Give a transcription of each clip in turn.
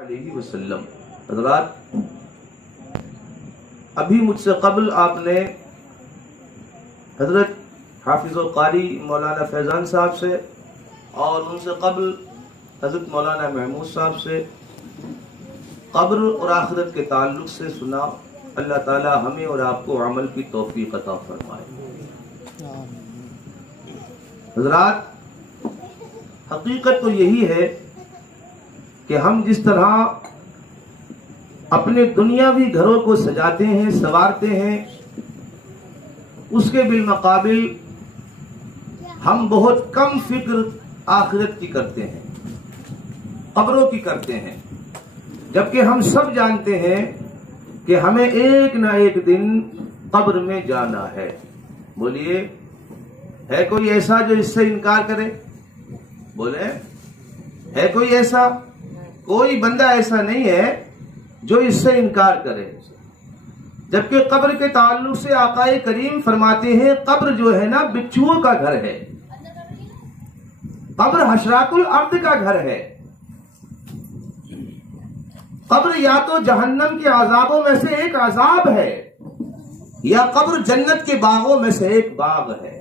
علیہ وسلم۔ حضرات، ابھی مجھ سے قبل آپ نے حضرت حافظ القاری مولانا فیضان صاحب سے اور ان سے قبل حضرت مولانا محمود صاحب سے قبر اور آخرت کے تعلق سے سنا۔ اللہ تعالی ہمیں اور آپ کو عمل کی توفیق عطا فرمائے۔ حضرات، حقیقت تو یہی ہے کہ ہم جس طرح اپنے دنیاوی گھروں کو سجاتے ہیں، سنوارتے ہیں، اس کے بالمقابل ہم بہت کم فکر آخرت کی کرتے ہیں، قبروں کی کرتے ہیں، جبکہ ہم سب جانتے ہیں کہ ہمیں ایک نہ ایک دن قبر میں جانا ہے۔ بولیے، ہے کوئی ایسا جو اس سے انکار کرے؟ بولے، ہے کوئی ایسا؟ کوئی بندہ ایسا نہیں ہے جو اس سے انکار کرے۔ جبکہ قبر کے تعلق سے آقا کریم فرماتے ہیں قبر جو ہے نا بچھوؤں کا گھر ہے، قبر حشرات الارض کا گھر ہے۔ قبر یا تو جہنم کے عذابوں میں سے ایک عذاب ہے، یا قبر جنت کے باغوں میں سے ایک باغ ہے۔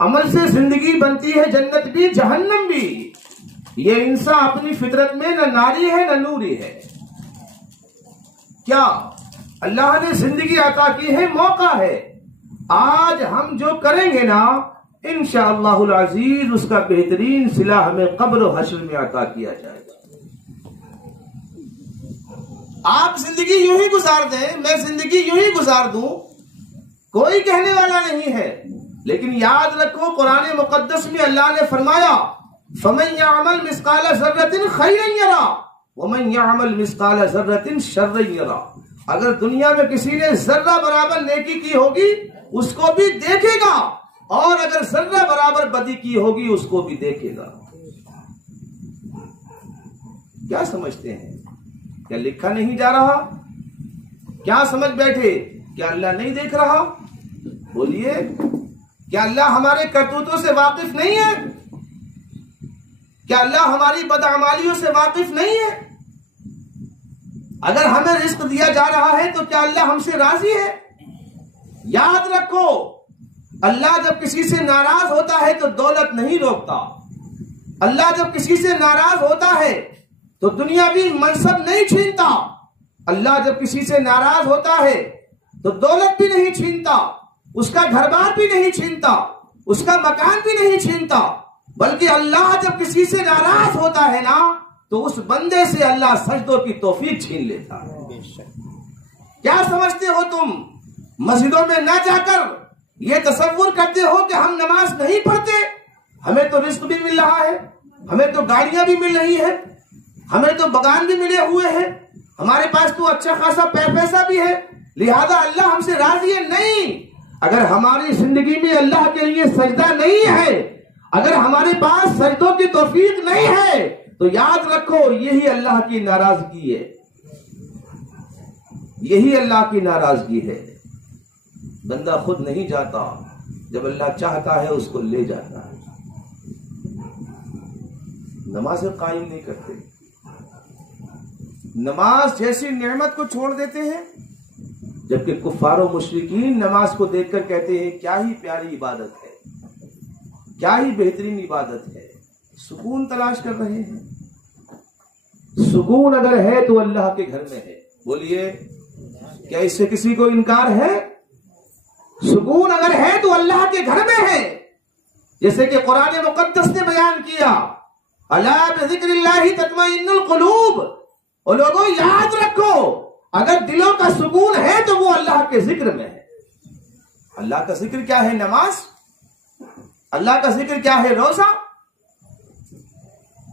عمل سے زندگی بنتی ہے، جنت بھی جہنم بھی۔ یہ انسان اپنی فطرت میں نہ ناری ہے نہ نوری ہے۔ کیا اللہ نے زندگی عطا کی ہے، موقع ہے۔ آج ہم جو کریں گے نا انشاءاللہ العزیز اس کا بہترین صلہ ہمیں قبر و حشر میں عطا کیا جائے گا۔ آپ زندگی یوں ہی گزار دیں، میں زندگی یوں ہی گزار دوں، کوئی کہنے والا نہیں ہے، لیکن یاد رکھو قرآن مقدس میں اللہ نے فرمایا فَمَنْ يَعْمَلْ مِثْقَالَ ذَرَّةٍ خَيْرًا يَرَهُ وَمَنْ يَعْمَلْ مِثْقَالَ ذَرَّةٍ شَرًّا يَرَهُ۔ اگر دنیا میں کسی نے ذرہ برابر نیکی کی ہوگی اس کو بھی دیکھے گا، اور اگر ذرہ برابر بدی کی ہوگی اس کو بھی دیکھے گا۔ کیا سمجھتے ہیں؟ کیا لکھا نہیں جا رہا؟ کیا سمجھ بیٹھے؟ کیا اللہ نہیں دیکھ رہا؟ بولیے، کیا اللہ ہمارے کرتوتوں سے واقف نہیں ہے؟ کیا اللہ ہماری بدعمالیوں سے واقف نہیں ہے؟ اگر ہمیں رزق دیا جا رہا ہے تو کیا اللہ ہم سے راضی ہے؟ یاد رکھو، اللہ جب کسی سے ناراض ہوتا ہے تو دولت نہیں روکتا۔ اللہ جب کسی سے ناراض ہوتا ہے تو دنیاوی منصب نہیں چھینتا۔ اللہ جب کسی سے ناراض ہوتا ہے تو دولت بھی نہیں چھینتا، اس کا گھر بار بھی نہیں چھینتا، اس کا مکان بھی نہیں چھینتا، بلکہ اللہ جب کسی سے ناراض ہوتا ہے نا تو اس بندے سے اللہ سجدوں کی توفیق چھین لیتا ہے۔ کیا سمجھتے ہو تم؟ مسجدوں میں نہ جا کر یہ تصور کرتے ہو کہ ہم نماز نہیں پڑھتے، ہمیں تو رزق بھی مل رہا ہے، ہمیں تو گاڑیاں بھی مل رہی ہیں، ہمیں تو بغان بھی ملے ہوئے ہیں، ہمارے پاس تو اچھا خاصا پیسہ بھی ہے، لہذا اللہ ہم سے راضی ہے؟ نہیں۔ اگر ہماری زندگی میں اللہ کے لیے سجدہ نہیں ہے، اگر ہمارے پاس سجدوں کی توفیق نہیں ہے، تو یاد رکھو یہی اللہ کی ناراضگی ہے، یہی اللہ کی ناراضگی ہے۔ بندہ خود نہیں جاتا، جب اللہ چاہتا ہے اس کو لے جاتا ہے۔ نماز قائم نہیں کرتے، نماز جیسی نعمت کو چھوڑ دیتے ہیں، جبکہ کفار و مشرکین نماز کو دیکھ کر کہتے ہیں کیا ہی پیاری عبادت ہے، کیا ہی بہترین عبادت ہے۔ سکون تلاش کر رہے ہیں۔ سکون اگر ہے تو اللہ کے گھر میں ہے۔ بولیے، کیا اس سے کسی کو انکار ہے؟ سکون اگر ہے تو اللہ کے گھر میں ہے، جیسے کہ قرآن مقدس نے بیان کیا الا بذکر اللہ تطمئن القلوب۔ اور لوگوں یاد رکھو، اگر دلوں کا سکون ہے تو وہ اللہ کے ذکر میں ہے۔ اللہ کا ذکر کیا ہے؟ نماز۔ اللہ کا ذکر کیا ہے؟ روزہ۔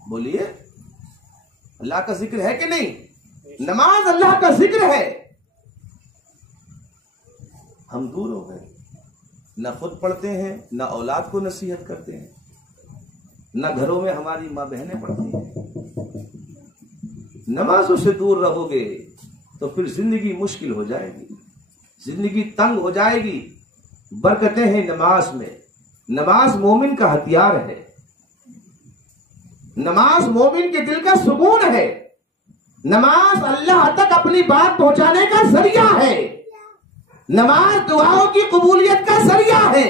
بولیے، اللہ کا ذکر ہے کہ نہیں؟ نماز اللہ کا ذکر ہے۔ ہم دور ہو گئے، نہ خود پڑھتے ہیں، نہ اولاد کو نصیحت کرتے ہیں، نہ گھروں میں ہماری ماں بہنیں پڑھتی ہیں۔ نمازوں سے دور رہو گے تو پھر زندگی مشکل ہو جائے گی، زندگی تنگ ہو جائے گی۔ برکتیں ہیں نماز میں، نماز مومن کا ہتھیار ہے۔ نماز مومن کے دل کا سکون ہے، نماز اللہ تک اپنی بات پہنچانے کا ذریعہ ہے، نماز دعاؤں کی قبولیت کا ذریعہ ہے،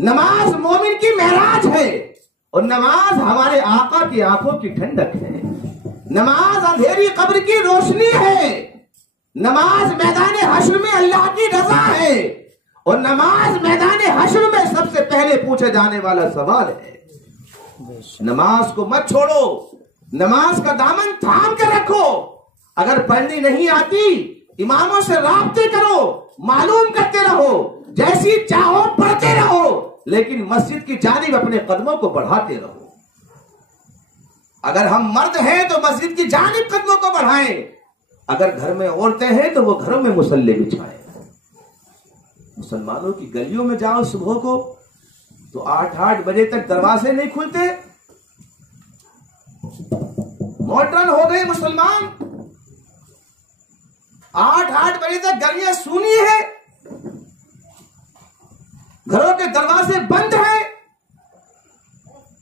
نماز مومن کی معراج ہے، اور نماز ہمارے آقا کی آنکھوں کی ٹھنڈک ہے، نماز اندھیری قبر کی روشنی ہے، نماز میدان حشر میں اللہ کی رضا ہے، اور نماز میدان حشر میں سب سے پہلے پوچھے جانے والا سوال ہے۔ نماز کو مت چھوڑو، نماز کا دامن تھام کے رکھو، اگر پڑھنی نہیں آتی اماموں سے رابطے کرو، معلوم کرتے رہو، جیسی چاہو پڑھتے رہو، لیکن مسجد کی جانب اپنے قدموں کو بڑھاتے رہو۔ اگر ہم مرد ہیں تو مسجد کی جانب قدموں کو بڑھائیں، اگر گھر میں عورتیں ہیں تو وہ گھروں میں مصلی بچھائیں۔ مسلمانوں کی گلیوں میں جاؤ صبح کو تو 8 بجے تک دروازے نہیں کھلتے، ماڈرن ہو گئے مسلمان، 8 بجے تک گلیاں سونی ہیں، گھروں کے دروازے بند ہیں،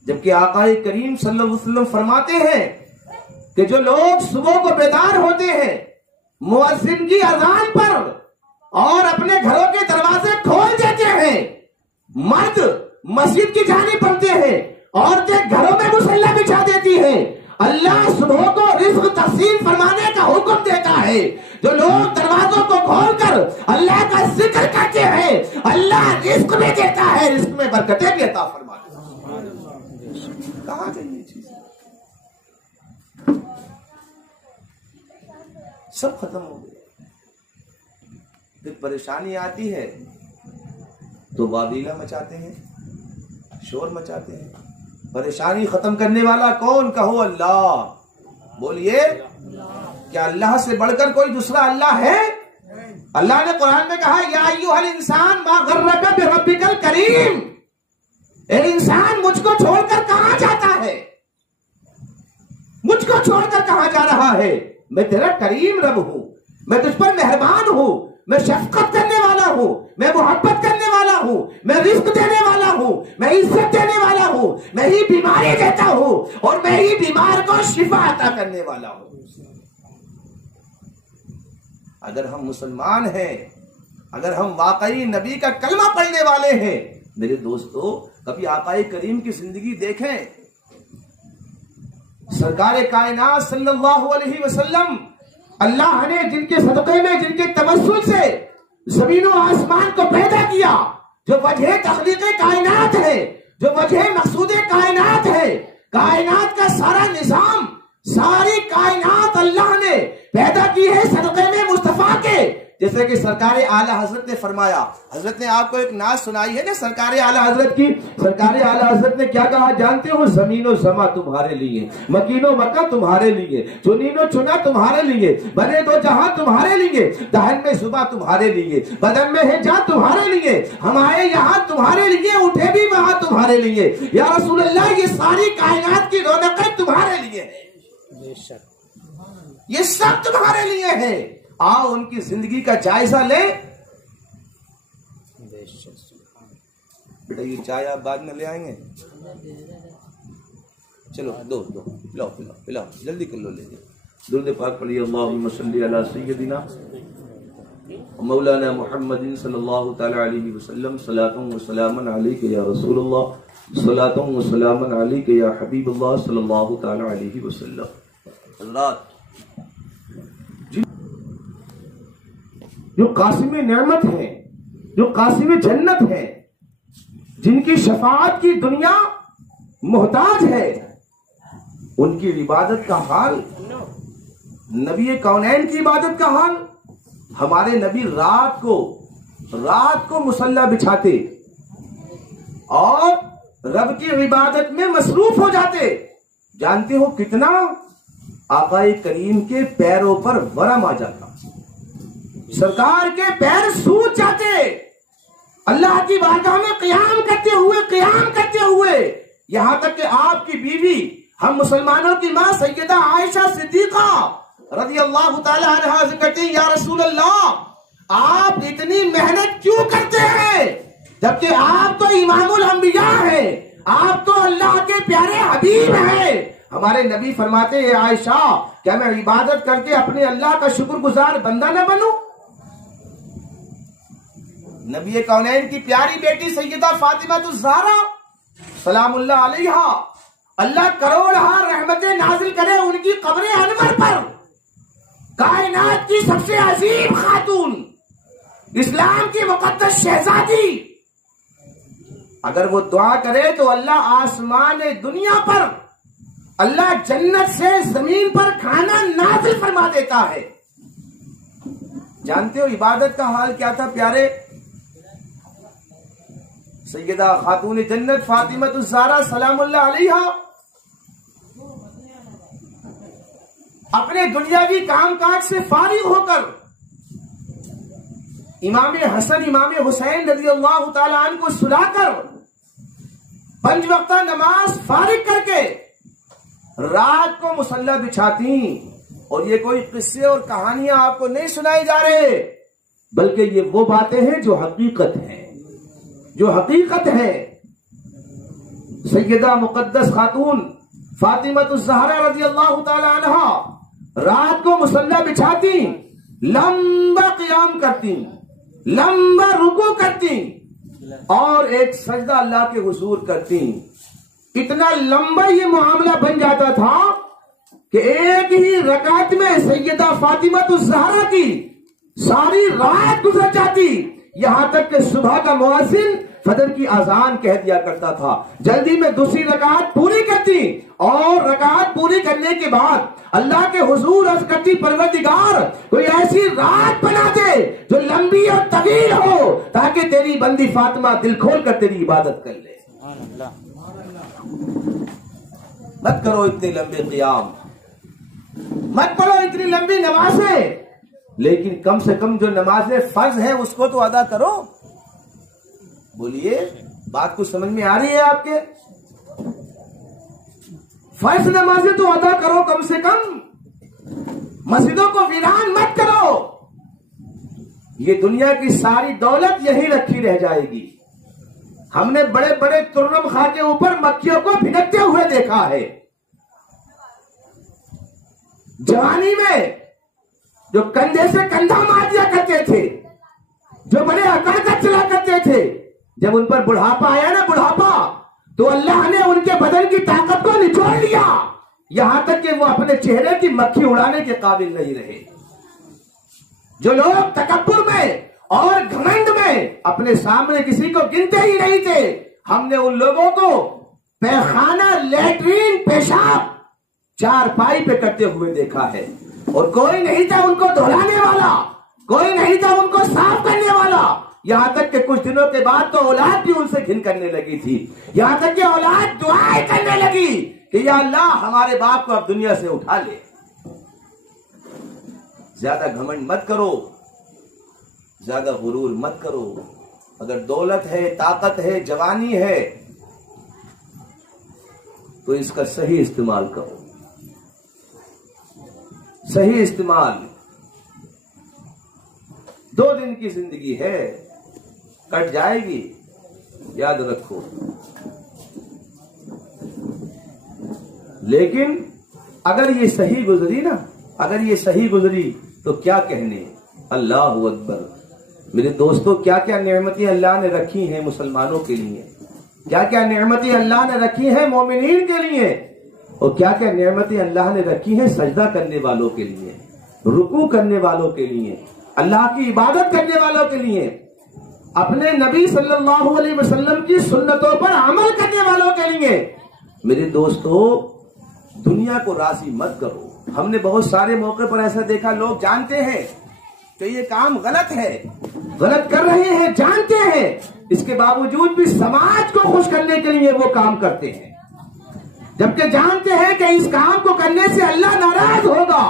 جبکہ آقا کریم صلی اللہ علیہ وسلم فرماتے ہیں کہ جو لوگ صبح کو بیدار ہوتے ہیں مؤذن کی اذان پر اور اپنے گھروں کے دروازے کھول دیتے ہیں، مرد مسجد کی جانب بڑھتے ہیں، عورتیں گھروں میں مصلی بچھا دیتی ہیں، اللہ صبح کو رزق تقسیم فرمانے کا حکم دیتا ہے۔ جو لوگ دروازوں کو کھول کر اللہ کا ذکر کرتے ہیں، اللہ رزق بھی دیتا ہے، رزق میں برکتیں بھی عطا فرماتا ہے۔ کہاں گئی یہ چیز؟ سب ختم ہو گئے۔ پھر پریشانی آتی ہے تو واویلا مچاتے ہیں، شور مچاتے ہیں۔ پریشانی ختم کرنے والا کون؟ کہو اللہ۔ بولیے، کیا اللہ سے بڑھ کر کوئی دوسرا اللہ ہے؟ اللہ نے قرآن میں کہا یا ایھا الانسان ما غرک بربک الکریم، اے انسان مجھ کو چھوڑ کر کہاں جاتا ہے؟ مجھ کو چھوڑ کر کہاں جا رہا ہے؟ میں تیرا کریم رب ہوں، میں تجھ پر مہربان ہوں، میں شفقت کرنے والا ہوں، میں محبت کرنے والا ہوں، میں رزق دینے والا ہوں، میں عزت دینے والا ہوں، میں ہی بیماری دیتا ہوں، اور میں ہی بیمار کو شفا عطا کرنے والا ہوں۔ اگر ہم مسلمان ہیں، اگر ہم واقعی نبی کا کلمہ پڑھنے والے ہیں، میرے دوستو کبھی آقا کریم کی زندگی دیکھیں، سرکار کائنات صلی اللہ علیہ وسلم، اللہ نے جن کے صدقے میں، جن کے توسل سے زمین و آسمان کو پیدا کیا، جو وجہ تخلیق کائنات ہے، جو وجہ مقصود کائنات ہے، کائنات کا سارا نظام، ساری کائنات اللہ نے پیدا کی ہے صدقے میں مصطفیٰ کے۔ جیسے کہ سرکار اعلیٰ حضرت نے فرمایا، حضرت نے آپ کو ایک نعت سنائی ہے نا سرکار اعلیٰ حضرت کی، سرکار اعلیٰ حضرت نے کیا کہا جانتے ہو؟ زمین و سما تمہارے لیے، مکین و مکہ تمہارے لیے، چنین و چنا تمہارے لیے، بنے دو جہاں تمہارے لیے، دہن میں صبح تمہارے لیے، بدن میں ہے جان تمہارے لیے، ہم آئے یہاں تمہارے لیے، اٹھے بھی وہاں تمہارے لیے، یا رسول اللہ یہ ساری کائنات کی رونقیں تمہارے لیے ہیں، یہ سب تمہارے لیے ہے۔ آؤ ان کی زندگی کا جائزہ لیں۔ بیٹا یہ چائے آپ بعد میں لے آئیں گے؟ چلو دو پلاؤ پلاؤ پلاؤ، جلدی کر لو، لے لیں۔ درود پاک پڑھیے، اللہم صلی علی سیدنا مولانا محمد صلی اللہ تعالی علیہ وسلم، صلاۃ و سلام علیک یا رسول اللہ، صلاۃ و سلام علیک یا حبیب اللہ صلی اللہ تعالی علیہ وسلم۔ حضرات، جو قاسم نعمت ہے، جو قاسم جنت ہے، جن کی شفاعت کی دنیا محتاج ہے، ان کی عبادت کا حال، نبی کونین کی عبادت کا حال، ہمارے نبی رات کو مصلی بچھاتے اور رب کی عبادت میں مصروف ہو جاتے۔ جانتے ہو کتنا؟ آقا کریم کے پیروں پر ورم آ جاتا، سرکار کے پیر سوج جاتے، اللہ کی بارگاہ میں قیام کرتے ہوئے، یہاں تک کہ آپ کی بیوی، ہم مسلمانوں کی ماں سیدہ عائشہ صدیقہ رضی اللہ تعالی عنہا سے کہتے ہیں یا رسول اللہ آپ اتنی محنت کیوں کرتے ہیں جبکہ آپ تو امام الانبیاء ہیں، آپ تو اللہ کے پیارے حبیب ہیں. ہمارے نبی فرماتے ہیں عائشہ کیا میں عبادت کر کے اپنے اللہ کا شکر گزار بندہ نہ بنوں؟ نبی کونین کی پیاری بیٹی سیدہ فاطمہ الزہرا سلام اللہ علیہا، اللہ کروڑہا رحمتیں نازل کرے ان کی قبر انور پر. کائنات کی سب سے عظیم خاتون، اسلام کی مقدس شہزادی، اگر وہ دعا کرے تو اللہ آسمان دنیا پر، اللہ جنت سے زمین پر کھانا نازل فرما دیتا ہے. جانتے ہو عبادت کا حال کیا تھا پیارے؟ سیدہ خاتون جنت فاطمہ الزہرا سلام اللہ علیہا اپنے دنیاوی کام کاج سے فارغ ہو کر امام حسن امام حسین رضی اللہ تعالیٰ عنہ کو سلا کر 5 وقتہ نماز فارغ کر کے رات کو مصلی بچھاتی. اور یہ کوئی قصے اور کہانیاں آپ کو نہیں سنائی جا رہے، بلکہ یہ وہ باتیں ہیں جو حقیقت ہیں، جو حقیقت ہے. سیدہ مقدس خاتون فاطمہ الزہرا رضی اللہ تعالی عنہا رات کو مصلی بچھاتی، لمبا قیام کرتی، لمبا رکوع کرتی اور ایک سجدہ اللہ کے حضور کرتی. اتنا لمبا یہ معاملہ بن جاتا تھا کہ ایک ہی رکعت میں سیدہ فاطمہ الزہرا کی ساری رات گزر جاتی، یہاں تک کہ صبح کا مؤذن فجر کی اذان کہہ دیا کرتا تھا. جلدی میں دوسری رکعت پوری کرتی اور رکعت پوری کرنے کے بعد اللہ کے حضور عرض کرتی پروردگار کوئی ایسی رات بنا دے جو لمبی اور طویل ہو تاکہ تیری بندی فاطمہ دل کھول کر تیری عبادت کر لے. مت کرو اتنے لمبے قیام، مت پڑھو اتنی لمبی نمازیں، لیکن کم سے کم جو نمازیں فرض ہیں اس کو تو ادا کرو. بولیے بات کو سمجھ میں آ رہی ہے آپ کے؟ فرض نمازیں تو ادا کرو کم سے کم، مسجدوں کو ویران مت کرو. یہ دنیا کی ساری دولت یہی رکھی رہ جائے گی. ہم نے بڑے بڑے ترم خاں کے اوپر مکھیوں کو بھنکتے ہوئے دیکھا ہے. جوانی میں جو کندھے سے کندھا مار دیا کرتے تھے، جو بڑے عقاقت چلا کرتے تھے، جب ان پر بڑھاپا آیا نا بڑھاپا، تو اللہ نے ان کے بدن کی طاقت کو نچوڑ لیا، یہاں تک کہ وہ اپنے چہرے کی مکھی اڑانے کے قابل نہیں رہے. جو لوگ تکبر میں اور گھمنڈ میں اپنے سامنے کسی کو گنتے ہی نہیں تھے، ہم نے ان لوگوں کو پیخانہ، لیٹرین، پیشاب چارپائی پہ کرتے ہوئے دیکھا ہے، اور کوئی نہیں تھا ان کو دھلانے والا، کوئی نہیں تھا ان کو صاف کرنے والا. یہاں تک کہ کچھ دنوں کے بعد تو اولاد بھی ان سے گھن کرنے لگی تھی، یہاں تک کہ اولاد دعائیں کرنے لگی کہ یا اللہ ہمارے باپ کو اب دنیا سے اٹھا لے. زیادہ گھمنڈ مت کرو، زیادہ غرور مت کرو. اگر دولت ہے، طاقت ہے، جوانی ہے تو اس کا صحیح استعمال کرو، صحیح استعمال. 2 دن کی زندگی ہے، کٹ جائے گی، یاد رکھو. لیکن اگر یہ صحیح گزری نا، اگر یہ صحیح گزری تو کیا کہنے. اللہ اکبر. میرے دوستو کیا کیا نعمتیں اللہ نے رکھی ہیں مسلمانوں کے لیے، کیا کیا نعمتیں اللہ نے رکھی ہیں مومنین کے لیے، اور کیا کیا نعمتیں اللہ نے رکھی ہیں سجدہ کرنے والوں کے لیے، رکوع کرنے والوں کے لیے، اللہ کی عبادت کرنے والوں کے لیے، اپنے نبی صلی اللہ علیہ وسلم کی سنتوں پر عمل کرنے والوں کے لیے. میرے دوستو دنیا کو راضی مت کرو. ہم نے بہت سارے موقع پر ایسا دیکھا، لوگ جانتے ہیں کہ یہ کام غلط ہے، غلط کر رہے ہیں، جانتے ہیں، اس کے باوجود بھی سماج کو خوش کرنے کے لیے وہ کام کرتے ہیں، جبکہ جانتے ہیں کہ اس کام کو کرنے سے اللہ ناراض ہوگا،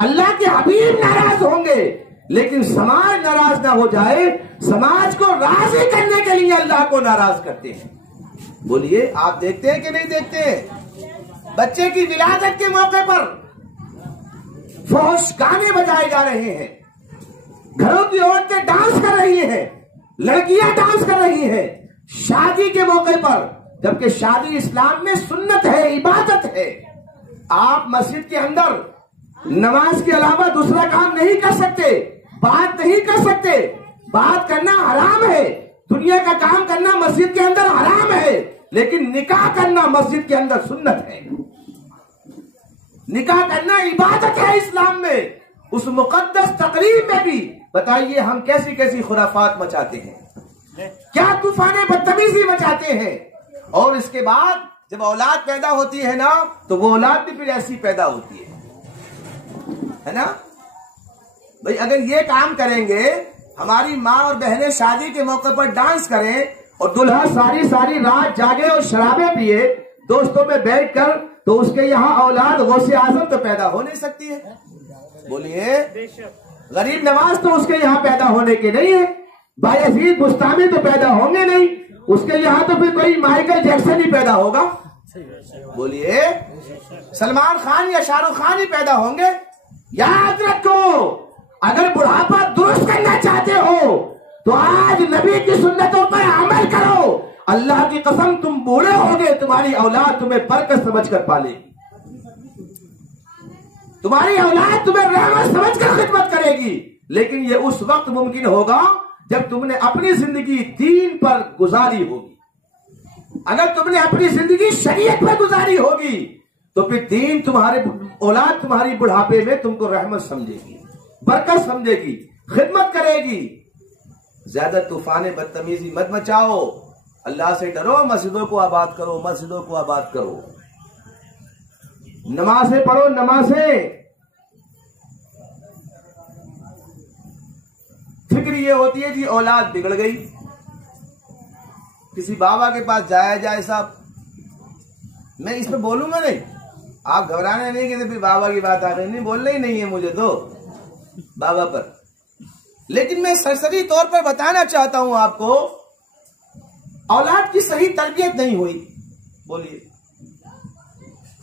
اللہ کے حبیب ناراض ہوں گے. لیکن سماج ناراض نہ ہو جائے، سماج کو راضی کرنے کے لیے اللہ کو ناراض کرتے ہیں. بولیے آپ دیکھتے ہیں کہ نہیں دیکھتے ہیں؟ بچے کی ولادت کے موقع پر فحش گانے بجائے جا رہے ہیں، گھروں کی عورتیں ڈانس کر رہی ہیں، لڑکیاں ڈانس کر رہی ہیں. شادی کے موقع پر جبکہ شادی اسلام میں سنت ہے، عبادت ہے۔ آپ مسجد کے اندر نماز کے علاوہ دوسرا کام نہیں کر سکتے، بات نہیں کر سکتے، بات کرنا حرام ہے، دنیا کا کام کرنا مسجد کے اندر حرام ہے، لیکن نکاح کرنا مسجد کے اندر سنت ہے۔ نکاح کرنا عبادت ہے اسلام میں۔ اس مقدس تقریب میں بھی بتائیے ہم کیسی کیسی خرافات مچاتے ہیں، کیا طوفان بدتمیزی مچاتے ہیں، اور اس کے بعد جب اولاد پیدا ہوتی ہے نا تو وہ اولاد بھی پھر ایسی پیدا ہوتی ہے نا۔ بھئی اگر یہ کام کریں گے، ہماری ماں اور بہنیں شادی کے موقع پر ڈانس کریں اور دلہا ساری رات جاگے اور شرابیں پیے دوستوں میں بیٹھ کر، تو اس کے یہاں اولاد غوث اعظم تو پیدا ہو نہیں سکتی ہے۔ بولیے، غریب نواز تو اس کے یہاں پیدا ہونے کے نہیں ہے، بایزید بستامی تو پیدا ہوں گے نہیں، اس کے یہاں تو پھر کوئی مائیکل جیکسن ہی پیدا ہوگا۔ بولیے، سلمان خان یا شاہ رخ خان ہی پیدا ہوں گے۔ یاد رکھو، اگر بڑھاپا درست کرنا چاہتے ہو تو آج نبی کی سنتوں پر عمل کرو۔ اللہ کی قسم تم بوڑھے ہوگے، تمہاری اولاد تمہیں برکت سمجھ کر پالے گی، تمہاری اولاد تمہیں رحمت سمجھ کر خدمت کرے گی، لیکن یہ اس وقت ممکن ہوگا جب تم نے اپنی زندگی دین پر گزاری ہوگی۔ اگر تم نے اپنی زندگی شریعت پر گزاری ہوگی تو پھر دین اولاد تمہاری بڑھاپے میں تم کو رحمت سمجھے گی، برکت سمجھے گی، خدمت کرے گی۔ زیادہ طوفان بدتمیزی مت مچاؤ، اللہ سے ڈرو، مسجدوں کو آباد کرو، مسجدوں کو آباد کرو، نمازیں پڑھو، نمازیں۔ فکر یہ ہوتی ہے جی اولاد بگڑ گئی، کسی بابا کے پاس جائے صاحب، میں اس پہ بولوں گا نہیں، آپ گھبرانے نہیں کہ بابا کی بات آ رہی، نہیں بولنا ہی نہیں ہے مجھے تو بابا پر، لیکن میں سرسری طور پر بتانا چاہتا ہوں آپ کو، اولاد کی صحیح تربیت نہیں ہوئی۔ بولیے،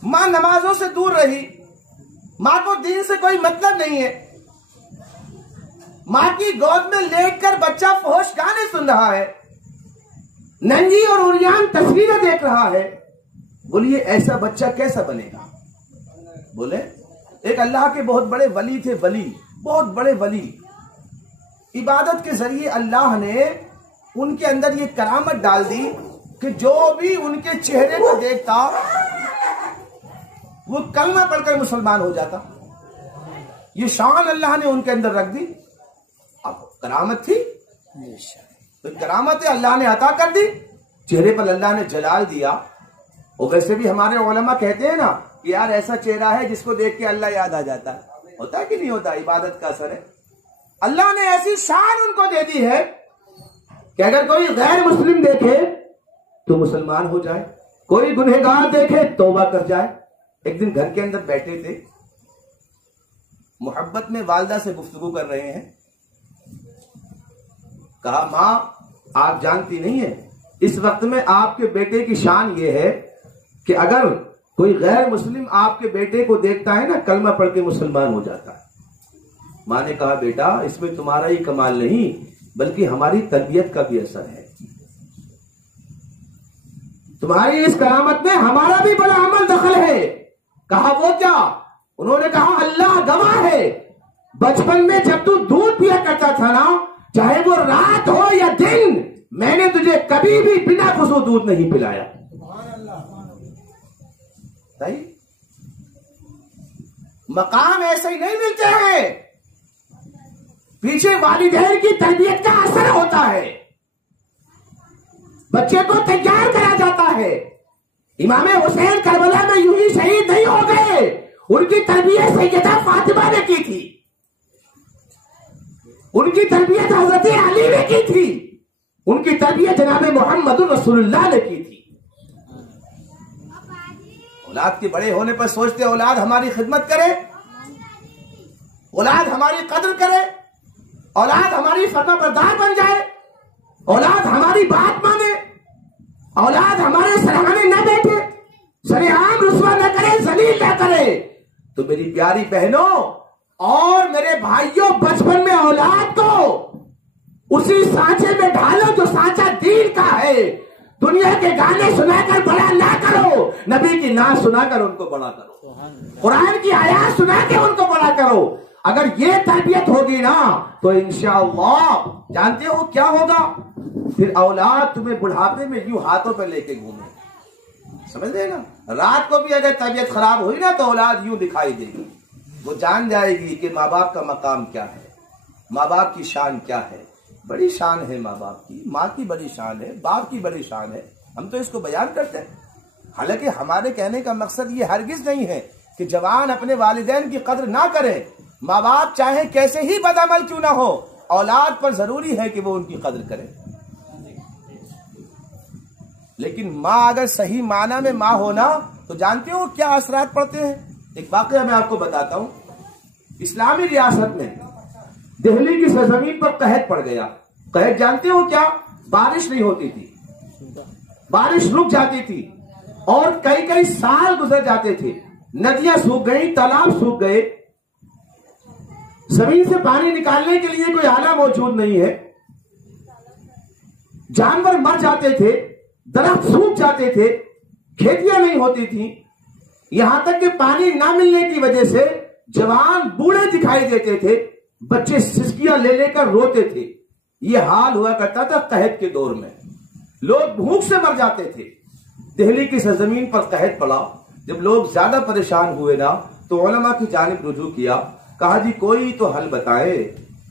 ماں نمازوں سے دور رہی، ماں کو دین سے کوئی مطلب نہیں ہے، ماں کی گود میں لیٹ کر بچہ فحش گانے سن رہا ہے، ننگی اور عریان تصویریں دیکھ رہا ہے۔ بولیے ایسا بچہ کیسا بنے گا؟ بولے، ایک اللہ کے بہت بڑے ولی تھے، ولی، بہت بڑے ولی، عبادت کے ذریعے اللہ نے ان کے اندر یہ کرامت ڈال دی کہ جو بھی ان کے چہرے کو دیکھتا وہ کلمہ پڑھ کر مسلمان ہو جاتا۔ یہ شان اللہ نے ان کے اندر رکھ دی۔ اب کرامت تھی تو کرامت اللہ نے عطا کر دی، چہرے پر اللہ نے جلال دیا۔ اور ویسے بھی ہمارے علماء کہتے ہیں نا کہ یار ایسا چہرہ ہے جس کو دیکھ کے اللہ یاد آ جاتا ہے، ہوتا ہے کہ نہیں ہوتا؟ عبادت کا اثر ہے۔ اللہ نے ایسی شان ان کو دے دی ہے کہ اگر کوئی غیر مسلم دیکھے تو مسلمان ہو جائے، کوئی گنہگار دیکھے توبہ کر جائے۔ ایک دن گھر کے اندر بیٹھے تھے، محبت میں والدہ سے گفتگو کر رہے ہیں، کہا ماں آپ جانتی نہیں ہیں اس وقت میں آپ کے بیٹے کی شان یہ ہے کہ اگر کوئی غیر مسلم آپ کے بیٹے کو دیکھتا ہے نا کلمہ پڑھ کے مسلمان ہو جاتا ہے۔ ماں نے کہا بیٹا اس میں تمہارا ہی کمال نہیں بلکہ ہماری تربیت کا بھی اثر ہے، تمہاری اس کرامت میں ہمارا بھی بڑا عمل دخل ہے۔ کہا وہ کیا؟ انہوں نے کہا اللہ گواہ ہے، بچپن میں جب تو دودھ پیا کرتا تھا نا، چاہے وہ رات ہو یا دن، میں نے تجھے کبھی بھی بنا خضوع دودھ نہیں پلایا۔ مقام ایسے ہی نہیں ملتے ہیں، پیچھے والدین کی تربیت کا اثر ہوتا ہے، بچے کو تیار کرا جاتا ہے۔ امام حسین کربلا میں یوں ہی شہید نہیں ہو گئے، ان کی تربیت سیدہ فاطمہ نے کی تھی، ان کی تربیت حضرت علی نے کی تھی، ان کی تربیت جناب محمد رسول اللہ نے کی تھی۔ اولاد کے بڑے ہونے پر سوچتے اولاد ہماری خدمت کرے، اولاد ہماری قدر کرے، اولاد ہماری فرما بردار بن جائے، اولاد ہماری بات مانے، اولاد ہمارے سرہانے نہ بیٹھے، سرعام رسوا نہ کرے، ذلیل نہ کرے۔ تو میری پیاری بہنوں اور میرے بھائیوں، بچپن میں اولاد کو اسی سانچے میں ڈالو جو سانچہ دین کا ہے، دنیا کے گانے سنا کر بڑا نہ کرو، نبی کی نعت سنا کر ان کو بڑا کرو، قرآن کی آیات سنا کے ان کو بڑا کرو۔ اگر یہ تربیت ہوگی نا تو انشاءاللہ جانتے ہو کیا ہوگا؟ پھر اولاد تمہیں بڑھاپے میں یوں ہاتھوں پہ لے کے گھومے، سمجھ رہے نا؟ رات کو بھی اگر طبیعت خراب ہوئی نا تو اولاد یوں دکھائی دے گی، وہ جان جائے گی کہ ماں باپ کا مقام کیا ہے، ماں باپ کی شان کیا ہے۔ بڑی شان ہے ماں باپ کی، ماں کی بڑی شان ہے، باپ کی بڑی شان ہے، ہم تو اس کو بیان کرتے ہیں۔ حالانکہ ہمارے کہنے کا مقصد یہ ہرگز نہیں ہے کہ جوان اپنے والدین کی قدر نہ کرے، ماں باپ چاہے کیسے ہی بدعمل کیوں نہ ہو، اولاد پر ضروری ہے کہ وہ ان کی قدر کرے۔ لیکن ماں اگر صحیح معنی میں ماں ہونا تو جانتے ہو کیا اثرات پڑتے ہیں؟ ایک واقعہ میں آپ کو بتاتا ہوں۔ اسلامی ریاست میں دہلی کی سرزمین پر قحط پڑ گیا۔ قحط جانتے ہو کیا؟ بارش نہیں ہوتی تھی، بارش رک جاتی تھی اور کئی کئی سال گزر جاتے تھے، ندیاں سوکھ گئی، تالاب سوکھ گئے، زمین سے پانی نکالنے کے لیے کوئی آلہ موجود نہیں ہے، جانور مر جاتے تھے، درخت سوکھ جاتے تھے، کھیتیاں نہیں ہوتی تھیں، یہاں تک کہ پانی نہ ملنے کی وجہ سے جوان بوڑھے دکھائی دیتے تھے، بچے سسکیاں لے لے کر روتے تھے۔ یہ حال ہوا کرتا تھا قحط کے دور میں، لوگ بھوک سے مر جاتے تھے۔ دہلی کی سرزمین پر قحط پڑا، جب لوگ زیادہ پریشان ہوئے نا تو علماء کی جانب رجوع کیا، کہا جی کوئی تو حل بتائے،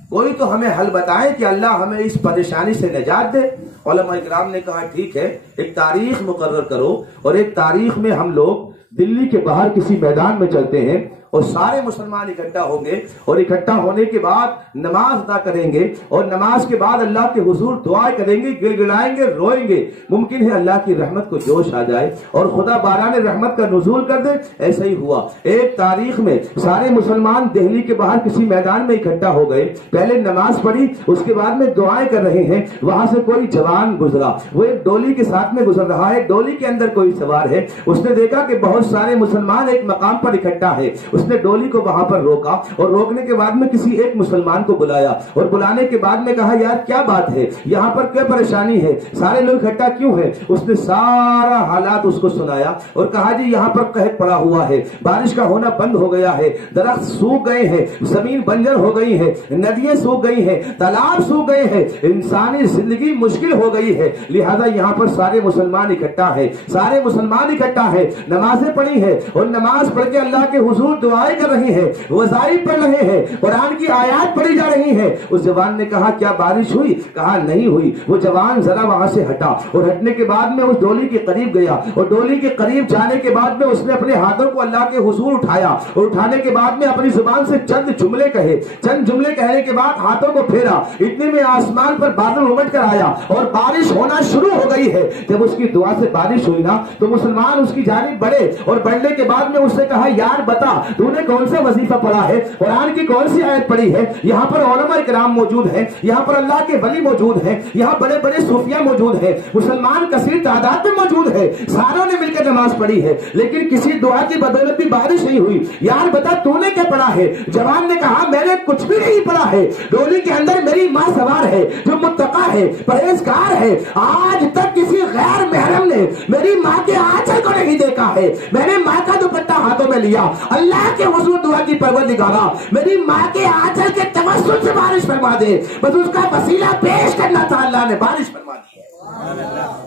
کوئی تو ہمیں حل بتائے کہ اللہ ہمیں اس پریشانی سے نجات دے۔ علماء اکرام نے کہا ٹھیک ہے، ایک تاریخ مقرر کرو، اور ایک تاریخ میں ہم لوگ دلی کے باہر کسی میدان میں چلتے ہیں اور سارے مسلمان اکٹھا ہوں گے، اور اکٹھا ہونے کے بعد نماز ادا کریں گے، اور نماز کے بعد اللہ کے حضور دعائیں کریں گے، گڑ گڑائیں گے، روئیں گے، ممکن ہے اللہ کی رحمت کو جوش آ جائے اور خدا باران رحمت کا نزول کر دے۔ ایسا ہی ہوا، ایک تاریخ میں سارے مسلمان دہلی کے باہر کسی میدان میں اکٹھا ہو گئے، پہلے نماز پڑھی، اس کے بعد میں دعائیں کر رہے ہیں۔ وہاں سے کوئی جوان گزرا، وہ ایک ڈولی کے ساتھ میں گزر رہا ہے، ڈولی کے اندر کوئی سوار ہے، اس نے دیکھا کہ بہت سارے مسلمان ایک مقام پر اکٹھا ہے، اس نے ڈولی کو وہاں پر روکا، اور روکنے کے بعد میں کسی ایک مسلمان کو بلایا، اور بلانے کے بعد میں کہا یار کیا بات ہے، یہاں پر کیا پریشانی ہے، سارے لوگ اکٹھا کیوں ہیں؟ اس نے سارا حالات اس کو سنایا اور کہا جی یہاں پر قحط پڑا ہوا ہے، بارش کا ہونا بند ہو گیا ہے، درخت سوکھ گئے ہیں، زمین بنجر ہو گئی ہے، ندیاں سوکھ گئی ہیں، تالاب سوکھ گئے ہیں، انسانی زندگی مشکل ہو گئی ہے، لہذا یہاں پر سارے مسلمان اکٹھا ہے، سارے مسلمان اکٹھا ہے، نمازیں پڑھی ہے اور نماز پڑھ کے اللہ کے حضور دعائیں کر رہی ہیں، وظائف پڑھ رہے ہیں، قرآن کی آیات پڑھی جا رہی ہیں۔ اس جوان نے کہا کیا بارش ہوئی؟ کہا نہیں ہوئی۔ وہ جوان ذرا وہاں سے ہٹا اور ہٹنے کے بعد میں اس ڈولی کے قریب گیا، اور ڈولی کے قریب جانے کے بعد میں اس نے اپنے ہاتھوں کو اللہ کے حضور اٹھایا، اور اٹھانے کے بعد میں اپنی زبان سے چند جملے کہے، چند جملے کہنے کے بعد ہاتھوں کو پھیرا، اتنے میں آسمان پر بادل امٹ کر آیا اور بارش ہونا شروع ہو گئی ہے۔ جب اس کی دعا سے بارش ہوئی نا تو مسلمان اس کی جانب بڑھے، اور بڑھنے کے بعد میں اس سے کہا یار بتا تو نے کون سا وظیفہ پڑھا ہے، قرآن کی کون سی آیت پڑھی ہے؟ یہاں پر علماء کرام موجود ہیں، یہاں پر اللہ کے ولی موجود ہیں، یہاں بڑے بڑے صوفیاء موجود ہیں، مسلمان کثیر تعداد میں موجود ہے، ساروں نے مل کر نماز پڑھی ہے، لیکن کسی دعا کی بدولت بھی بارش نہیں ہوئی، یار بتا تو نے کیا پڑھا ہے؟ جوان نے کہا میں نے کچھ بھی نہیں پڑھا ہے، ڈولی کے اندر میری ماں سوار ہے جو متقی ہے، پرہیزگار ہے، آج تک کسی غیر محرم نے میری ماں کے آنچل کو نہیں دیکھا ہے، میں نے ماں کا دوپٹہ ہاتھوں میں لیا، اللہ کے حضور دعا کی پروردگارا میری ماں کے آنچل کے توسل سے بارش فرما دے، بس اس کا وسیلہ پیش کرنا تھا، اللہ نے بارش فرما دی ہے۔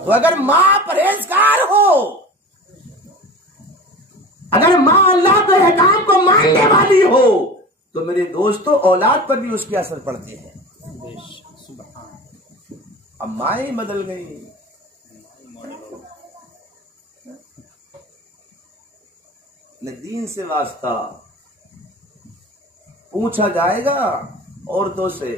تو اگر ماں پرہیزگار ہو، اگر ماں اللہ کے احکام کو ماننے والی ہو، تو میرے دوستو اولاد پر بھی اس کے اثر پڑتے ہیں۔ اب مائیں بدل گئی، نہ دین سے واسطہ، پوچھا جائے گا عورتوں سے۔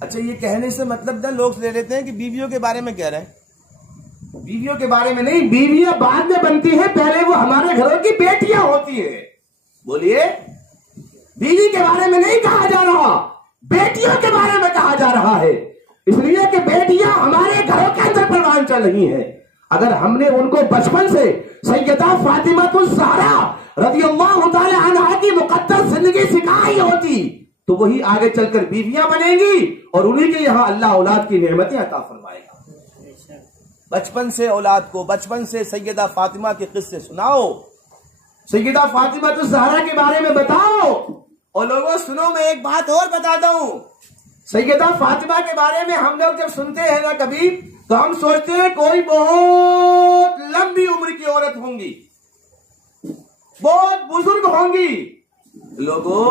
اچھا یہ کہنے سے مطلب نہ لوگ لے لیتے ہیں کہ بیویوں کے بارے میں کہہ رہے ہیں، بیویوں کے بارے میں نہیں، بیویاں بعد میں بنتی ہیں، پہلے وہ ہمارے گھروں کی بیٹیاں ہوتی ہیں۔ بولیے، بیوی کے بارے میں نہیں کہا جا رہا، بیٹیوں کے بارے میں کہا جا رہا ہے، اس لیے کہ بیٹیاں ہمارے گھروں کے اندر پروان چل رہی ہیں۔ اگر ہم نے ان کو بچپن سے سیدہ فاطمہ الزہرا رضی اللہ تعالی عنہا کی مقدس زندگی سکھائی ہوتی تو وہی آگے چل کر بیویاں بنیں گی، اور انہی کے یہاں اللہ اولاد کی نعمتیں عطا فرمائے گا۔ بچپن سے اولاد کو بچپن سے سیدہ فاطمہ کے قصے سناؤ، سیدہ فاطمہ تو زہرا کے بارے میں بتاؤ۔ اور لوگوں سنو، میں ایک بات اور بتاتا ہوں، سیدہ فاطمہ کے بارے میں ہم لوگ جب سنتے ہیں نا کبھی، تو ہم سوچتے ہیں کوئی بہت لمبی عمر کی عورت ہوں گی، بہت بزرگ ہوں گی۔ لوگوں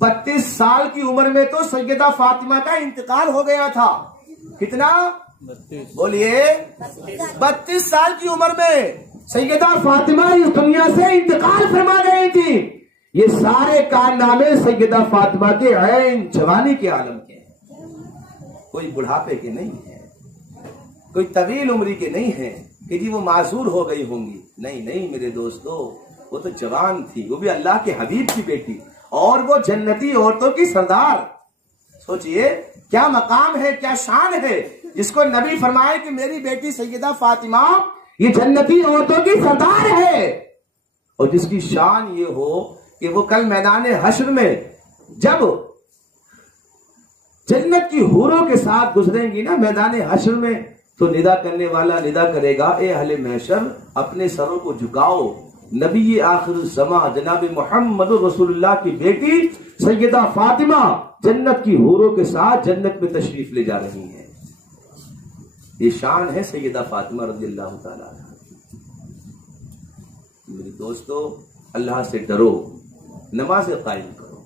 32 سال کی عمر میں تو سیدہ فاطمہ کا انتقال ہو گیا تھا۔ کتنا؟ بولیے 32 سال کی عمر میں سیدہ فاطمہ اس دنیا سے انتقال فرما گئی تھی۔ یہ سارے کارنامے سیدہ فاطمہ کے عین جوانی کے عالم کے ہیں، کوئی بڑھاپے کے نہیں ہیں، کوئی طویل عمری کے نہیں ہیں کہ جی وہ معذور ہو گئی ہوں گی۔ نہیں نہیں میرے دوستو، وہ تو جوان تھی، وہ بھی اللہ کے حبیب کی بیٹی، اور وہ جنتی عورتوں کی سردار۔ سوچئے کیا مقام ہے، کیا شان ہے، جس کو نبی فرمائے کہ میری بیٹی سیدہ فاطمہ یہ جنتی عورتوں کی سردار ہے، اور جس کی شان یہ ہو کہ وہ کل میدان حشر میں جب جنت کی حوروں کے ساتھ گزریں گی نا میدان حشر میں، تو ندا کرنے والا ندا کرے گا، اے اہل محشر اپنے سروں کو جھکاؤ، نبی آخر الزماں جناب محمد رسول اللہ کی بیٹی سیدہ فاطمہ جنت کی حوروں کے ساتھ جنت میں تشریف لے جا رہی ہیں۔ یہ شان ہے سیدہ فاطمہ رضی اللہ تعالیٰ عنہ۔ میرے دوستو، اللہ سے ڈرو، نماز قائم کرو۔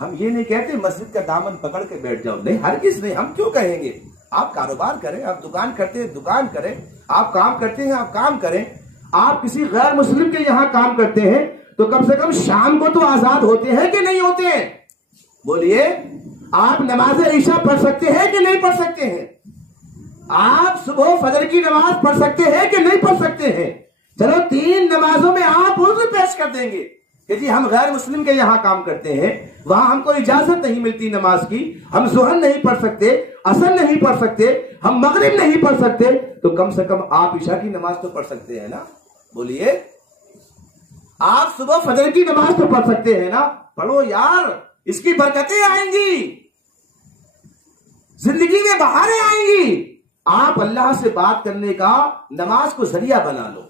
ہم یہ نہیں کہتے مسجد کا دامن پکڑ کے بیٹھ جاؤ، نہیں، ہرگز نہیں۔ ہم کیوں کہیں گے؟ آپ کاروبار کریں، آپ دکان کرتے ہیں دکان کریں، آپ کام کرتے ہیں آپ کام کریں۔ آپ کسی غیر مسلم کے یہاں کام کرتے ہیں تو کم سے کم شام کو تو آزاد ہوتے ہیں کہ نہیں ہوتے ہیں؟ بولیے، آپ نماز عشاء پڑھ سکتے ہیں کہ نہیں پڑھ سکتے ہیں؟ آپ صبح فجر کی نماز پڑھ سکتے ہیں کہ نہیں پڑھ سکتے ہیں؟ چلو 3 نمازوں میں آپ عذر پیش کر دیں گے کہ جی ہم غیر مسلم کے یہاں کام کرتے ہیں، وہاں ہم کو اجازت نہیں ملتی نماز کی، ہم ظہر نہیں پڑھ سکتے، عصر نہیں پڑھ سکتے، ہم مغرب نہیں پڑھ سکتے، تو کم سے کم آپ عشاء کی نماز تو پڑھ سکتے ہیں نا؟ بولیے، آپ صبح فجر کی نماز تو پڑھ سکتے ہیں نا؟ پڑھو یار، اس کی برکتیں آئیں گی، زندگی میں بہاریں آئیں گی۔ آپ اللہ سے بات کرنے کا نماز کو ذریعہ بنا لو۔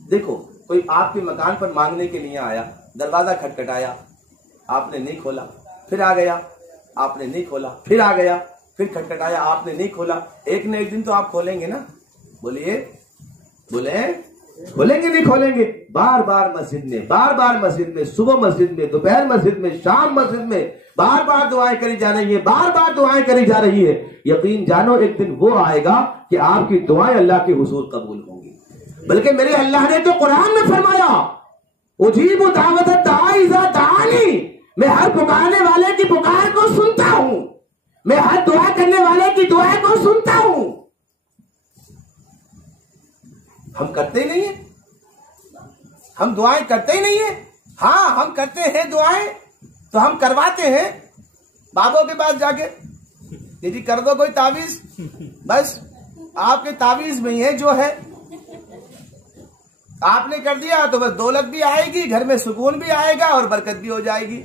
دیکھو، کوئی آپ کے مکان پر مانگنے کے لیے آیا، دروازہ کھٹکھٹایا، آپ نے نہیں کھولا، پھر آ گیا، آپ نے نہیں کھولا، پھر آ گیا، پھر کھٹکھٹایا، آپ نے نہیں کھولا، ایک نہ ایک دن تو آپ کھولیں گے نا؟ بولیے، بولیں، کھولیں گے نہیں کھولیں گے؟ بار بار مسجد میں، بار بار مسجد میں، صبح مسجد میں، دوپہر مسجد میں، شام مسجد میں بار بار دعائیں کری جا رہی ہیں، بار بار دعائیں کری جا رہی ہے۔ یقین جانو ایک دن وہ آئے گا کہ آپ کی دعائیں اللہ کے حضور قبول ہوں گی۔ بلکہ میرے اللہ نے تو قرآن میں فرمایا، اجیب دعوت الداعی اذا دعانی، میں ہر پکارنے والے کی پکار کو سنتا ہوں، میں ہر دعا کرنے والے کی دعا کو سنتا ہوں۔ ہم کرتے ہی نہیں ہیں، ہم دعائیں کرتے ہی نہیں ہیں۔ ہاں ہم کرتے ہیں دعائیں تو ہم کرواتے ہیں بابوں کے پاس جا کے، جی کر دو کوئی تعویذ، بس آپ کے تعویذ میں ہے جو ہے، آپ نے کر دیا تو بس دولت بھی آئے گی، گھر میں سکون بھی آئے گا اور برکت بھی ہو جائے گی۔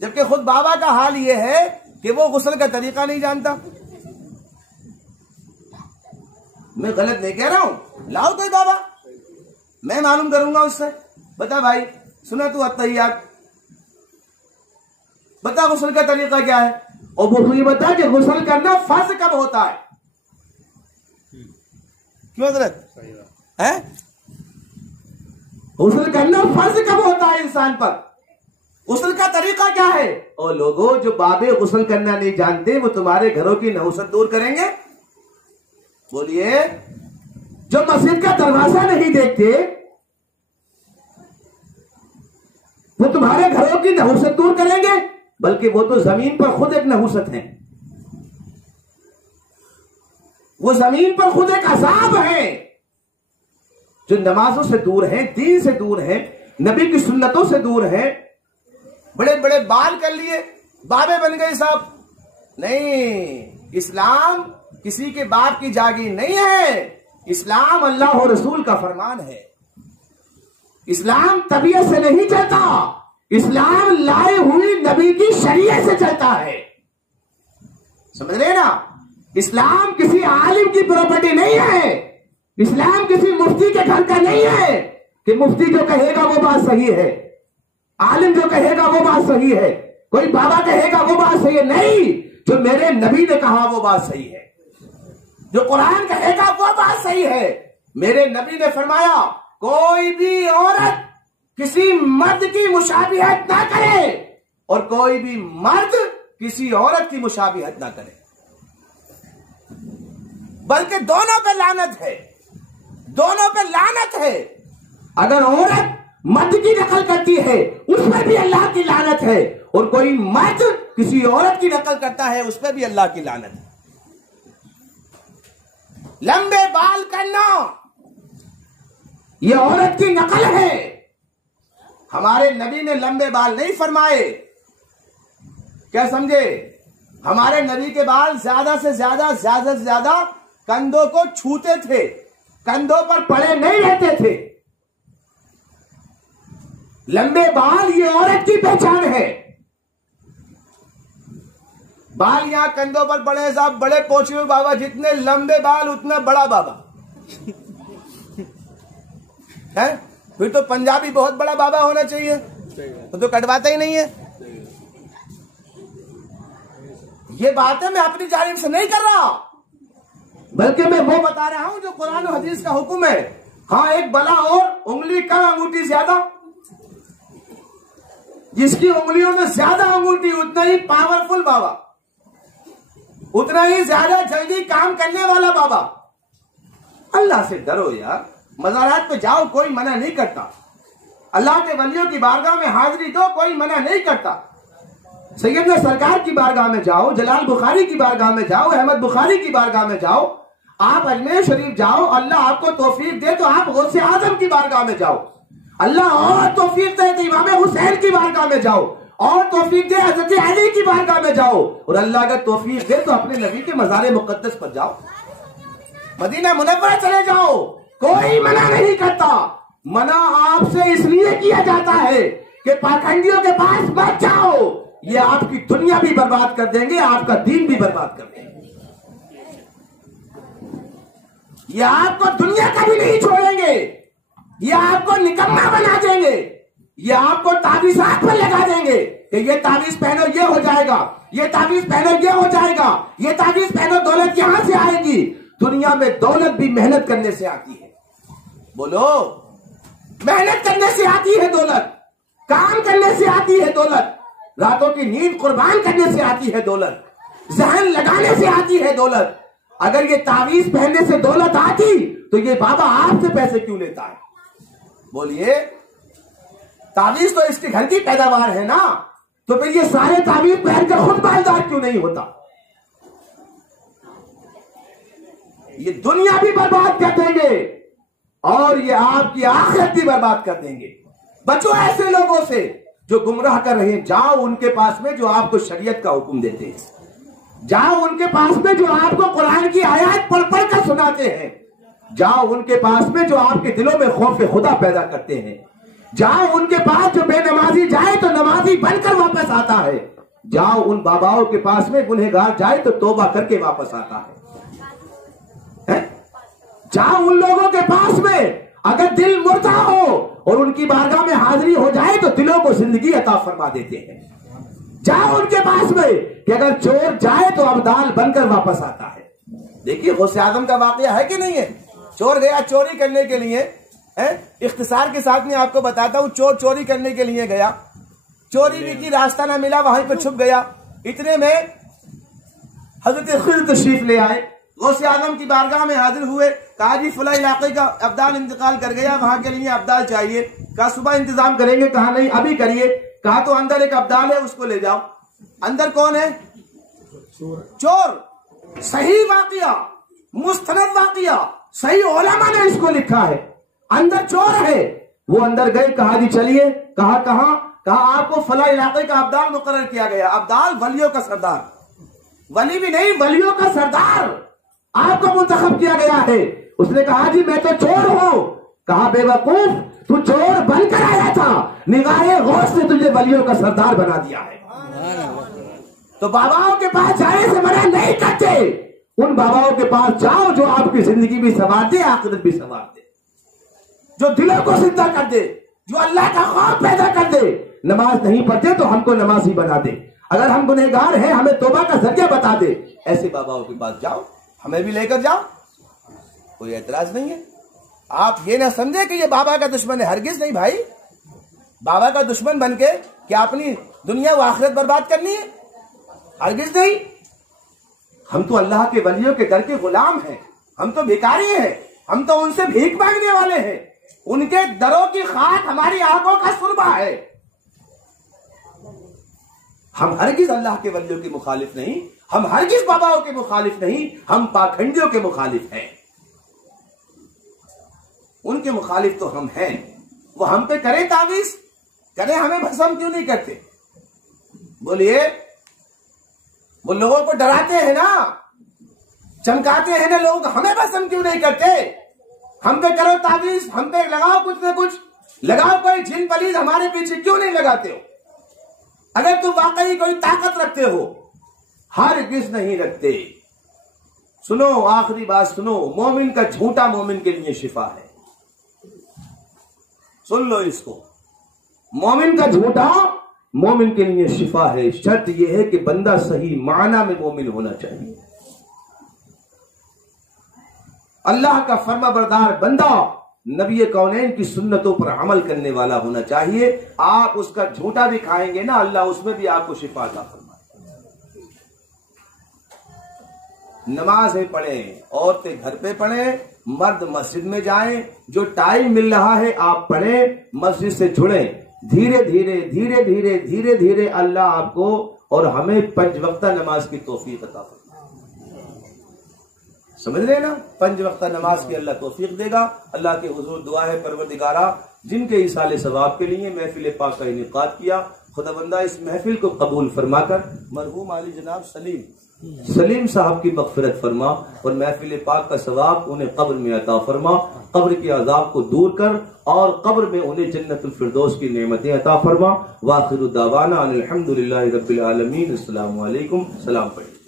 جبکہ خود بابا کا حال یہ ہے کہ وہ غسل کا طریقہ نہیں جانتا۔ میں غلط نہیں کہہ رہا ہوں، لاؤ کوئی بابا، میں معلوم کروں گا اس سے، بتا بھائی سنا تو التحیات، بتا غسل کا طریقہ کیا ہے، اور وہ یہ بتا کہ غسل کرنا فرض کب ہوتا ہے؟ کیوں حضرت ہے؟ غسل کرنا فرض کب ہوتا ہے انسان پر؟ غسل کا طریقہ کیا ہے؟ اور لوگوں جو بابے غسل کرنا نہیں جانتے وہ تمہارے گھروں کی نحوست دور کریں گے؟ بولیے، جو مسجد کا دروازہ نہیں دیکھتے وہ تمہارے گھروں کی نحوست دور کریں گے؟ بلکہ وہ تو زمین پر خود ایک نحوست ہیں، وہ زمین پر خود ایک عذاب ہے۔ جو نمازوں سے دور ہیں، دین سے دور ہیں، نبی کی سنتوں سے دور ہیں، بڑے بڑے بال کر لیے، بابے بن گئے صاحب۔ نہیں، اسلام کسی کے باپ کی جاگیر نہیں ہے، اسلام اللہ و رسول کا فرمان ہے۔ اسلام طبیعت سے نہیں چلتا، اسلام لائے ہوئی نبی کی شریعت سے چلتا ہے، سمجھ رہے نا؟ اسلام کسی عالم کی پراپرٹی نہیں ہے، اسلام کسی مفتی کے گھر کا نہیں ہے کہ مفتی جو کہے گا وہ بات صحیح ہے، عالم جو کہے گا وہ بات صحیح ہے، کوئی بابا کہے گا وہ بات صحیح ہے، نہیں، جو میرے نبی نے کہا وہ بات صحیح ہے، جو قرآن کہے گا وہ بات صحیح ہے۔ میرے نبی نے فرمایا کوئی بھی عورت کسی مرد کی مشابہت نہ کرے اور کوئی بھی مرد کسی عورت کی مشابہت نہ کرے، بلکہ دونوں پہ لعنت ہے، دونوں پہ لعنت ہے۔ اگر عورت مرد کی نقل کرتی ہے اس پہ بھی اللہ کی لعنت ہے، اور کوئی مرد کسی عورت کی نقل کرتا ہے اس پہ بھی اللہ کی لعنت ہے۔ لمبے بال کرنا یہ عورت کی نقل ہے، ہمارے نبی نے لمبے بال نہیں فرمائے، کیا سمجھے؟ ہمارے نبی کے بال زیادہ سے زیادہ کندھوں کو چھوتے تھے، کندھوں پر پڑے نہیں رہتے تھے۔ لمبے بال یہ عورت کی پہچان ہے۔ بال یہاں کندھوں پر پڑے صاحب، بڑے پوچھے ہوئے بابا، جتنے لمبے بال اتنا بڑا بابا ہے، پھر تو پنجابی بہت بڑا بابا ہونا چاہیے، وہ تو کٹواتا ہی نہیں ہے۔ یہ باتیں میں اپنی جانب سے نہیں کر رہا، بلکہ میں وہ بتا رہا ہوں جو قرآن و حدیث کا حکم ہے۔ ہاں ایک بلا اور انگلی کم انگوٹھی زیادہ، جس کی انگلیوں میں زیادہ انگوٹھی اتنا ہی پاورفل بابا، اتنا ہی زیادہ جلدی کام کرنے والا بابا۔ اللہ سے ڈرو یار، مزارات پہ جاؤ کوئی منع نہیں کرتا، اللہ کے ولیوں کی بارگاہ میں حاضری دو کوئی منع نہیں کرتا، سیدنا سرکار کی بارگاہ میں جاؤ، جلال بخاری کی بارگاہ میں جاؤ، احمد بخاری کی بارگاہ میں جاؤ، آپ اجمیر شریف جاؤ، اللہ آپ کو توفیق دے تو آپ غوث اعظم کی بارگاہ میں جاؤ، اللہ اور توفیق دے تو امام حسین کی بارگاہ میں جاؤ، اور توفیق دے حضرت علی کی بارگاہ میں جاؤ، اور اللہ اگر توفیق دے تو اپنے نبی کے مزار مقدس پر جاؤ، مدینہ منورہ چلے جاؤ، کوئی منع نہیں کرتا۔ منع آپ سے اس لیے کیا جاتا ہے کہ پاکھنڈیوں کے پاس مت جاؤ، یہ آپ کی دنیا بھی برباد کر دیں گے، آپ کا دین بھی برباد کر دیں گے، یہ آپ کو دنیا کا بھی نہیں چھوڑیں گے، یہ آپ کو نکما بنا دیں گے، یہ آپ کو تعویذات پر لگا دیں گے کہ یہ تعویذ پہنو یہ ہو جائے گا، یہ تعویذ پہنو یہ ہو جائے گا، یہ تعویذ پہنو دولت یہاں سے آئے گی۔ دنیا میں دولت بھی محنت کرنے سے آتی ہے، بولو، محنت کرنے سے آتی ہے دولت، کام کرنے سے آتی ہے دولت، راتوں کی نیند قربان کرنے سے آتی ہے دولت، ذہن لگانے سے آتی ہے دولت۔ اگر یہ تعویذ پہننے سے دولت آتی تو یہ بابا آپ سے پیسے کیوں لیتا ہے؟ بولیے، تعویذ تو اس کے گھر کی پیداوار ہے نا، تو پھر یہ سارے تعویذ پہن کر خود مالدار کیوں نہیں ہوتا؟ یہ دنیا بھی برباد کر دیں گے اور یہ آپ کی آخرت بھی برباد کر دیں گے۔ بچو ایسے لوگوں سے جو گمراہ کر رہے ہیں، جاؤ ان کے پاس میں جو آپ کو شریعت کا حکم دیتے ہیں، جاؤ ان کے پاس میں جو آپ کو قرآن کی آیات پڑھ پڑھ کر سناتے ہیں، جاؤ ان کے پاس میں جو آپ کے دلوں میں خوف خدا پیدا کرتے ہیں، جاؤ ان کے پاس جو بے نمازی جائے تو نمازی بن کر واپس آتا ہے، جاؤ ان باباؤں کے پاس میں گنہگار جائے تو توبہ کر کے واپس آتا ہے، جاؤ ان لوگوں کے پاس میں اگر دل مردہ ہو اور ان کی بارگاہ میں حاضری ہو جائے تو دلوں کو زندگی عطا فرما دیتے ہیں، جاؤ ان کے پاس میں کہ اگر چور جائے تو ابدال بن کر واپس آتا ہے۔ دیکھیے غوث اعظم کا واقعہ ہے کہ نہیں ہے؟ چور گیا چوری کرنے کے لیے، اختصار کے ساتھ میں آپ کو بتاتا ہوں، چور چوری کرنے کے لیے گیا، چوری بھی کی، راستہ نہ ملا، وہیں پہ چھپ گیا، اتنے میں حضرت خضر تشریف لے آئے، غوث اعظم کی بارگاہ میں حاضر ہوئے، کہا جی فلاں علاقے کا ابدال انتقال کر گیا، وہاں کے لیے ابدال چاہیے، کہا صبح انتظام کریں گے، کہا نہیں ابھی کریے، کہا تو اندر ایک ابدال ہے اس کو لے جاؤ۔ اندر کون ہے؟ چور۔ صحیح واقعہ، مستند واقعہ، صحیح علماء نے اس کو لکھا ہے، اندر چور ہے۔ وہ اندر گئے، کہا جی چلیے، کہا کہاں؟ کہا آپ کو فلاں علاقے کا ابدال مقرر کیا گیا۔ ابدال ولیوں کا سردار، ولی بھی نہیں ولیوں کا سردار آپ کو منتخب کیا گیا ہے۔ اس نے کہا جی میں تو چور ہوں۔ کہا بے وقوف، تو چور بن کر آیا تھا، نگاہ غوث نے تجھے ولیوں کا سردار بنا دیا ہے۔ تو باباؤں کے پاس جانے سے منع نہیں کرتے، ان باباؤں کے پاس جاؤ جو آپ کی زندگی بھی سنوار دے، آخرت بھی سنوار دے، جو دلوں کو زندہ کر دے، جو اللہ کا خوف پیدا کر دے۔ نماز نہیں پڑھتے تو ہم کو نمازی بنا دے، اگر ہم گنہگار ہیں ہمیں توبہ کا ذریعہ بتا دے۔ ایسے باباؤں کے پاس جاؤ، ہمیں بھی لے کر جاؤ، کوئی اعتراض نہیں ہے۔ آپ یہ نہ سمجھے کہ یہ بابا کا دشمن ہے، ہرگز نہیں بھائی۔ بابا کا دشمن بن کے کیا اپنی دنیا و آخرت برباد کرنی ہے؟ ہرگز نہیں۔ ہم تو اللہ کے ولیوں کے در کے غلام ہیں، ہم تو بھکاری ہیں، ہم تو ان سے بھیک مانگنے والے ہیں، ان کے دروں کی خاک ہماری آنکھوں کا سرما ہے۔ ہم ہرگز اللہ کے ولیوں کے مخالف نہیں، ہم ہرگز باباؤں کے مخالف نہیں، ہم پاکھنڈیوں کے مخالف ہیں۔ ان کے مخالف تو ہم ہیں، وہ ہم پہ کریں تعویذ، کریں، ہمیں بھسم کیوں نہیں کرتے؟ بولیے، وہ لوگوں کو ڈراتے ہیں نا، چمکاتے ہیں نا لوگوں کو، ہمیں بھسم کیوں نہیں کرتے؟ ہم پہ کرو تعویذ، ہم پہ لگاؤ کچھ نہ کچھ، لگاؤ کوئی جن پلیز، ہمارے پیچھے کیوں نہیں لگاتے ہو؟ اگر تم واقعی کوئی طاقت رکھتے ہو، ہرگز نہیں رکھتے۔ سنو، آخری بات سنو، مومن کا جھوٹا مومن کے لیے شفا ہے، سن لو اس کو، مومن کا جھوٹا مومن کے لیے شفا ہے۔ شرط یہ ہے کہ بندہ صحیح معنی میں مومن ہونا چاہیے، اللہ کا فرما بردار بندہ، نبی کونین کی سنتوں پر عمل کرنے والا ہونا چاہیے۔ آپ اس کا جھوٹا بھی کھائیں گے نا، اللہ اس میں بھی آپ کو شفا عطا فرمائے۔ نمازیں پڑھیں، عورتیں گھر پہ پڑھیں، مرد مسجد میں جائیں، جو ٹائم مل رہا ہے آپ پڑھیں، مسجد سے جڑیں، دھیرے دھیرے دھیرے دھیرے دھیرے دھیرے اللہ آپ کو اور ہمیں 5 وقتہ نماز کی توفیق عطا فرمائے۔ سمجھ رہے نا؟ 5 وقتہ نماز کی اللہ توفیق دے گا۔ اللہ کے حضور دعا ہے پروردگارا، جن کے ایصال ثواب کے لیے محفل پاک کا انعقاد کیا، خدا بندہ اس محفل کو قبول فرما کر مرحوم علی جناب سلیم صاحب کی مغفرت فرما، اور محفل پاک کا ثواب انہیں قبر میں عطا فرما، قبر کے عذاب کو دور کر اور قبر میں انہیں جنت الفردوس کی نعمتیں عطا فرما۔ وآخر دعوانا ان الحمدللہ رب العالمین۔ السلام علیکم، سلام پڑھیں۔